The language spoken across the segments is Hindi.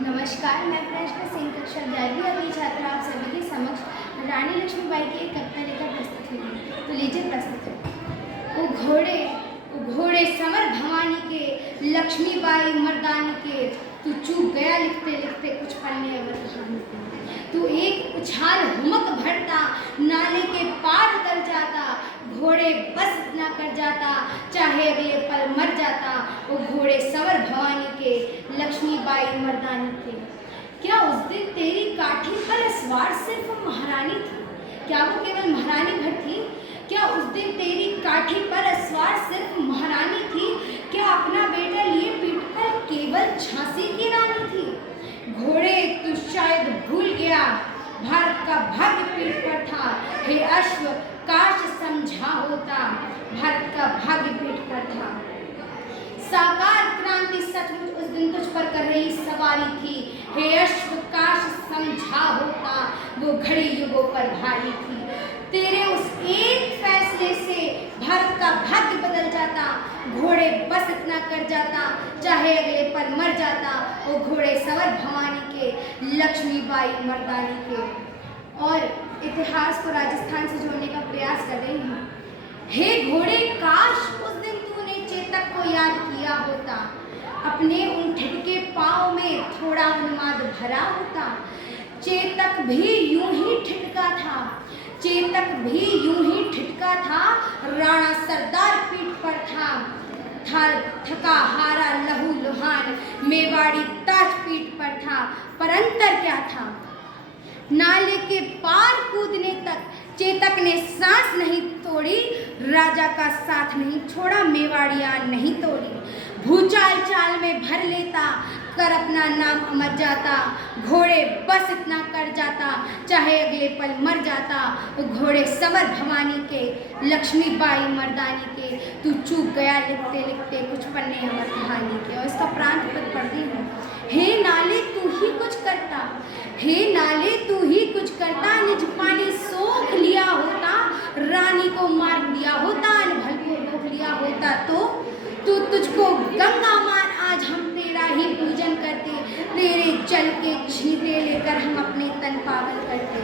नमस्कार, मैं प्रश्न सिंह कक्षा 11वीं अगली छात्रा आप सभी के समक्ष रानी लक्ष्मीबाई की एक कविता लेकर प्रस्तुत हुई। तो लीजिए प्रस्तुत है। वो घोड़े समर भवानी के, लक्ष्मीबाई मर्दानी के, तू चूक गया लिखते लिखते कुछ पन्ने अमर कहानी के। तू एक उछाल हुमक भरता, नाले के पार उतर जाता, घोड़े बस इतना कर जाता, चाहे अगले पल मर जाता। वो घोड़े सवर भवानी के, लक्ष्मीबाई मर्दानी के। क्या उस दिन तेरी काठी पर सवार सिर्फ महारानी थी? क्या वो केवल महारानी भर थी? क्या उस दिन तेरी काठी पर सवार सिर्फ महारानी थी? क्या अपना बेटा लिए पीठ पर केवल झांसी की रानी थी? घोड़े तू शायद भूल गया, भारत का भाग्य पीठ पर था। हे अश्व काश समझा होता, भारत का भाग्य पीठ पर था। साकार क्रांति सचमुच उस दिन तुझ पर कर रही सवारी थी। हे अश्व काश समझा होता, वो घड़ी युगों पर भारी थी। तेरे उस एक फैसले से भारत का भाग्य बदल जाता, घोड़े बस इतना कर जाता, चाहे अगले पल मर जाता। वो घोड़े सवर भवानी के, लक्ष्मीबाई मर्दानी के। और इतिहास को राजस्थान से जोड़ने का प्रयास कर रही हूँ। हे घोड़े काश उस दिन तूने चेतक को याद किया होता, अपने उन ठिठके पाँव में थोड़ा उन्माद भरा होता। चेतक भी यूं ही ठिठका था, चेतक भी यूं ही ठिठका था, राणा सरदार पीठ पर था। थका हारा लहू लुहान मेवाड़ी ताज पीठ पर था। पर अंतर क्या था? नाले के पार कूदने तक चेतक ने सांस नहीं तोड़ी, राजा का साथ नहीं छोड़ा, मेवाड़ियां नहीं तोड़ी। भूचाल चाल में भर लेता, कर अपना नाम अमर जाता, घोड़े बस इतना कर जाता, चाहे अगले पल मर जाता। वो घोड़े सवर भवानी के, लक्ष्मीबाई मर्दानी के, तू चूक गया लिखते लिखते कुछ पन्ने अमर कहानी के। और इसका प्रांत पद पढ़ती हूँ। हे नाले तू ही कुछ करता, हे नाले तू ही कुछ करता, निज पानी सोख लिया होता, रानी को मार दिया होता, अनभल को रोक लिया होता। तो तू तुझको गंगा मार, आज हम तेरा ही पूजन करते, तेरे जल के छींटे लेकर हम अपने तन पावन करते,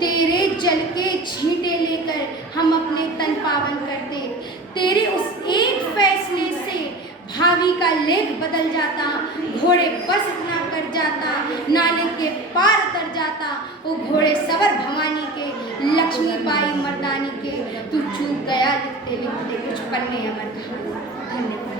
तेरे जल के छींटे लेकर हम अपने तन पावन करते। तेरे उस एक फैसले से भावी का लेख बदल जाता, घोड़े बस इतना कर जाता, नाले के पार उतर जाता। वो घोड़े सवर भवानी के, लक्ष्मीबाई मर्दानी के, तू चूक गया लिखते लिखते कुछ पन्ने अमर कहानी। धन्यवाद।